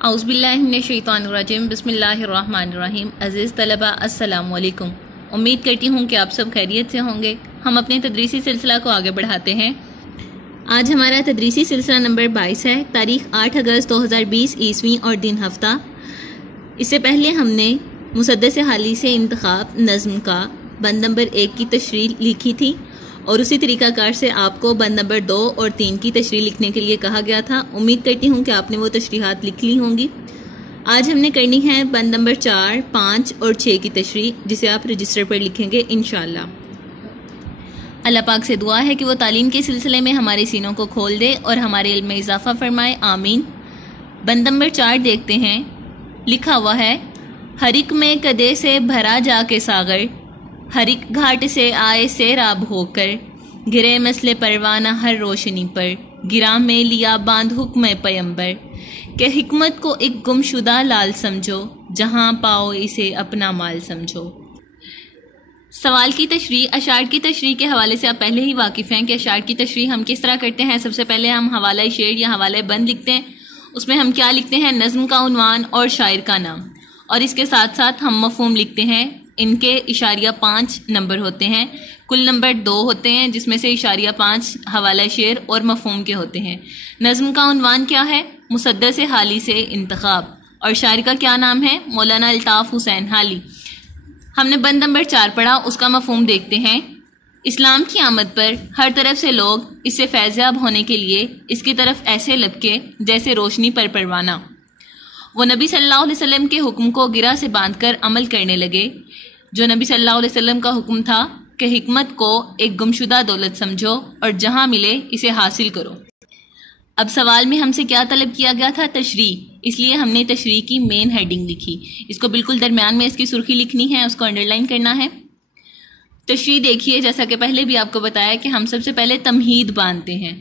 اعوذ باللہ من الشیطان الرجیم بسم اللہ الرحمن الرحیم۔ عزیز طلبہ السلام علیکم، امید کرتی ہوں کہ آپ سب خیریت سے ہوں گے۔ ہم اپنے تدریسی سلسلہ کو آگے بڑھاتے ہیں۔ آج ہمارا تدریسی سلسلہ نمبر 22 ہے، تاریخ 8 اگست 2020 عیسوی اور دن ہفتہ۔ اس سے پہلے ہم نے مسدس حالی سے انتخاب نظم کا بند نمبر 1 کی تشریح لکھی تھی، اور اسی طریقہ کار سے آپ کو بند نمبر 2 اور 3 کی تشریح لکھنے کے لیے کہا گیا تھا۔ امید کرتی ہوں کہ آپ نے وہ تشریحات لکھ لی ہوں گی۔ آج ہم نے کرنی ہے بند نمبر 4، 5 اور 6 کی تشریح، جسے آپ رجسٹر پر لکھیں گے انشاءاللہ۔ اللہ پاک سے دعا ہے کہ وہ تعلیم کے سلسلے میں ہمارے سینوں کو کھول دے اور ہمارے علم میں اضافہ فرمائے، آمین۔ بند نمبر 4 دیکھتے ہیں۔ لکھا ہوا ہے، ہر ایک میں کدے سے بھرا جا کے ساغر، ہر ایک گھاٹ سے آئے سیراب ہو کر، گرے مسل پروانہ ہر روشنی پر، گراں میں لیا باندھ حکم پیمبر، کہ حکمت کو ایک گمشدہ لال سمجھو، جہاں پاؤ اسے اپنا مال سمجھو۔ سوال کی تشریح، اشعار کی تشریح کے حوالے سے آپ پہلے ہی واقف ہیں کہ اشعار کی تشریح ہم کس طرح کرتے ہیں۔ سب سے پہلے ہم حوالہ شعر یا حوالہ بند لکھتے ہیں، اس میں ہم کیا لکھتے ہیں؟ نظم کا عنوان اور شاعر کا نام، اور اس کے ساتھ ساتھ ہم مفہوم لکھتے ہیں۔ ان کے اشاریہ 5 نمبر ہوتے ہیں، کل نمبر 2 ہوتے ہیں، جس میں سے اشاریہ 5 حوالہ شعر اور مفہوم کے ہوتے ہیں۔ نظم کا عنوان کیا ہے؟ مسدس حالی سے انتخاب، اور شاعر کا کیا نام ہے؟ مولانا الطاف حسین حالی۔ ہم نے بند نمبر 4 پڑھا، اس کا مفہوم دیکھتے ہیں۔ اسلام کی آمد پر ہر طرف سے لوگ اس سے فیضیاب ہونے کے لیے اس کی طرف ایسے لپکے جیسے روشنی پر پروانہ۔ وہ نبی صلی اللہ علیہ وسلم کے حکم کو گرہ سے باندھ کر عمل کرنے لگے، جو نبی صلی اللہ علیہ وسلم کا حکم تھا کہ حکمت کو ایک گمشدہ دولت سمجھو اور جہاں ملے اسے حاصل کرو۔ اب سوال میں ہم سے کیا طلب کیا گیا تھا؟ تشریح، اس لیے ہم نے تشریح کی مین ہیڈنگ لکھی۔ اس کو بالکل درمیان میں اس کی سرخی لکھنی ہے، اس کو انڈر لائن کرنا ہے۔ تشریح دیکھیے، جیسا کہ پہلے بھی آپ کو بتایا کہ ہم سب سے پہلے تمہید باندھتے ہیں۔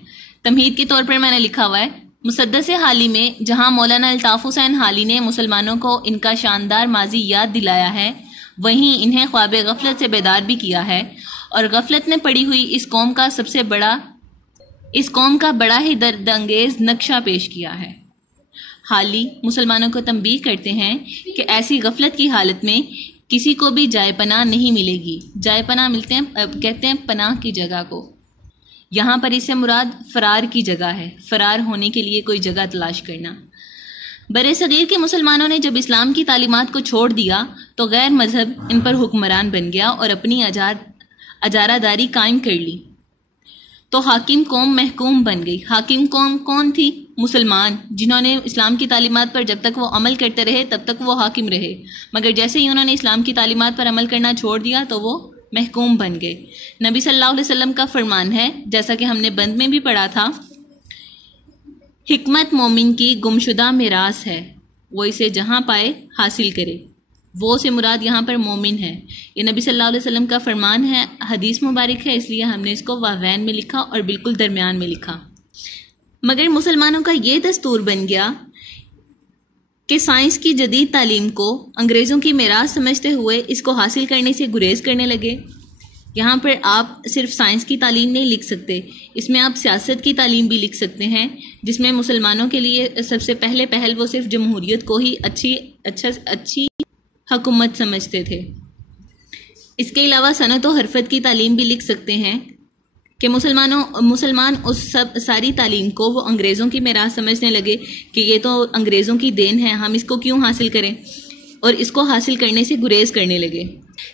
تمہید کے طور پر میں نے لکھا ہوا ہے، مسدس حالی میں جہاں مولانا الطاف حسین حالی نے مسلمانوں کو ان کا شاندار ماضی یاد دلایا ہے، وہیں انہیں خواب غفلت سے بیدار بھی کیا ہے، اور غفلت نے پڑی ہوئی اس قوم کا بڑا ہی درد انگیز نقشہ پیش کیا ہے۔ حالی مسلمانوں کو تنبیہ کرتے ہیں کہ ایسی غفلت کی حالت میں کسی کو بھی جائے پناہ نہیں ملے گی۔ جائے پناہ کہتے ہیں پناہ کی جگہ کو، یہاں پر اس سے مراد فرار کی جگہ ہے، فرار ہونے کے لیے کوئی جگہ تلاش کرنا۔ برِ صغیر کے مسلمانوں نے جب اسلام کی تعلیمات کو چھوڑ دیا تو غیر مذہب ان پر حکمران بن گیا اور اپنی اجارہ داری قائم کر لی، تو حاکم قوم محکوم بن گئی۔ حاکم قوم کون تھی؟ مسلمان، جنہوں نے اسلام کی تعلیمات پر جب تک وہ عمل کرتے رہے تب تک وہ حاکم رہے، مگر جیسے ہی انہوں نے اسلام کی تعلیمات پر عمل کرنا چھوڑ دیا تو وہ محکوم بن گئے۔ نبی صلی اللہ علیہ وسلم کا فرمان ہے، جیسا کہ ہم نے بند میں بھی پڑھا تھا، حکمت مومن کی گمشدہ میراث ہے، وہ اسے جہاں پائے حاصل کرے۔ وہ سے مراد یہاں پر مومن ہے۔ یہ نبی صلی اللہ علیہ وسلم کا فرمان ہے، حدیث مبارک ہے، اس لیے ہم نے اس کو واوین میں لکھا اور بالکل درمیان میں لکھا۔ مگر مسلمانوں کا یہ دستور بن گیا کہ سائنس کی جدید تعلیم کو انگریزوں کی میراث سمجھتے ہوئے اس کو حاصل کرنے سے گریز کرنے لگے۔ یہاں پر آپ صرف سائنس کی تعلیم نہیں لکھ سکتے، اس میں آپ سیاست کی تعلیم بھی لکھ سکتے ہیں، جس میں مسلمانوں کے لیے سب سے پہل وہ صرف جمہوریت کو ہی اچھی حکومت سمجھتے تھے۔ اس کے علاوہ صنعت و حرفت کی تعلیم بھی لکھ سکتے ہیں کہ مسلمان اس ساری تعلیم کو وہ انگریزوں کی میراث سمجھنے لگے کہ یہ تو انگریزوں کی دین ہے، ہم اس کو کیوں حاصل کریں، اور اس کو حاصل کرنے سے گریز کرنے لگے،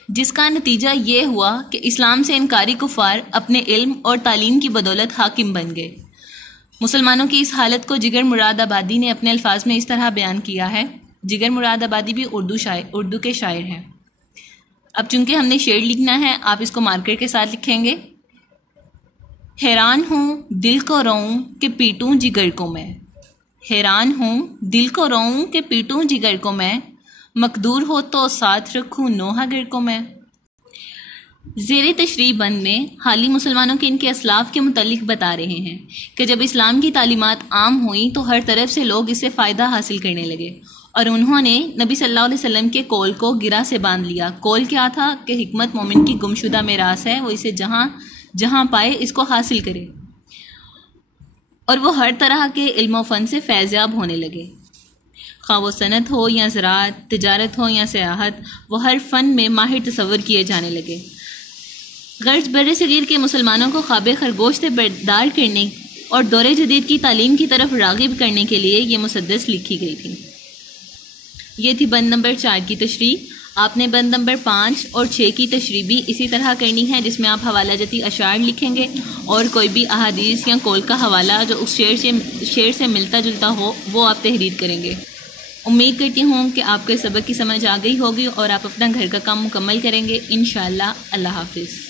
جس کا نتیجہ یہ ہوا کہ اسلام سے انکاری کفار اپنے علم اور تعلیم کی بدولت حاکم بن گئے۔ مسلمانوں کی اس حالت کو جگر مراد آبادی نے اپنے الفاظ میں اس طرح بیان کیا ہے۔ جگر مراد آبادی بھی اردو کے شاعر ہیں۔ اب چونکہ ہم نے شعر لکھنا ہے، آپ اس کو مارکر کے ساتھ لکھیں گے۔ حیران ہوں دل کو روؤں کہ پیٹوں جگر کو میں، حیران ہوں دل کو روؤں کہ پیٹوں جگر کو میں، مقدور ہو تو ساتھ رکھوں نوحہ گر کو میں۔ زیر تشریح بند میں حالی مسلمانوں کے ان کے اسلاف کے متعلق بتا رہے ہیں کہ جب اسلام کی تعلیمات عام ہوئیں تو ہر طرف سے لوگ اس سے فائدہ حاصل کرنے لگے، اور انہوں نے نبی صلی اللہ علیہ وسلم کے قول کو گرہ سے باندھ لیا۔ قول کیا تھا؟ کہ حکمت مومن کی گمشدہ میراث ہے، وہ اسے جہاں پائے اس کو حاصل کرے، اور وہ ہر طرح کے علم و فن سے فیضیاب ہونے لگے۔ خواہ وہ صنعت ہو یا زراعت، تجارت ہو یا سیاحت، وہ ہر فن میں ماہر تصور کیے جانے لگے۔ غرض بر صغیر کے مسلمانوں کو خواب خرگوش سے بیدار کرنے اور دور جدید کی تعلیم کی طرف راغب کرنے کے لیے یہ مسدس لکھی گئی تھی۔ یہ تھی بند نمبر 4 کی تشریح۔ آپ نے بند نمبر 5 اور 6 کی تشریح بھی اسی طرح کرنی ہے، جس میں آپ حوالہ جاتی اشعار لکھیں گے اور کوئی بھی احادیث یا قول کا حوالہ جو اس شعر سے ملتا جلتا ہو وہ آپ تحریر کریں گے۔ امید کرتی ہوں کہ آپ کو اس سبق کی سمجھ آ گئی ہوگی اور آپ اپنا گھر کا کام مکمل کریں گے انشاءاللہ۔ اللہ حافظ۔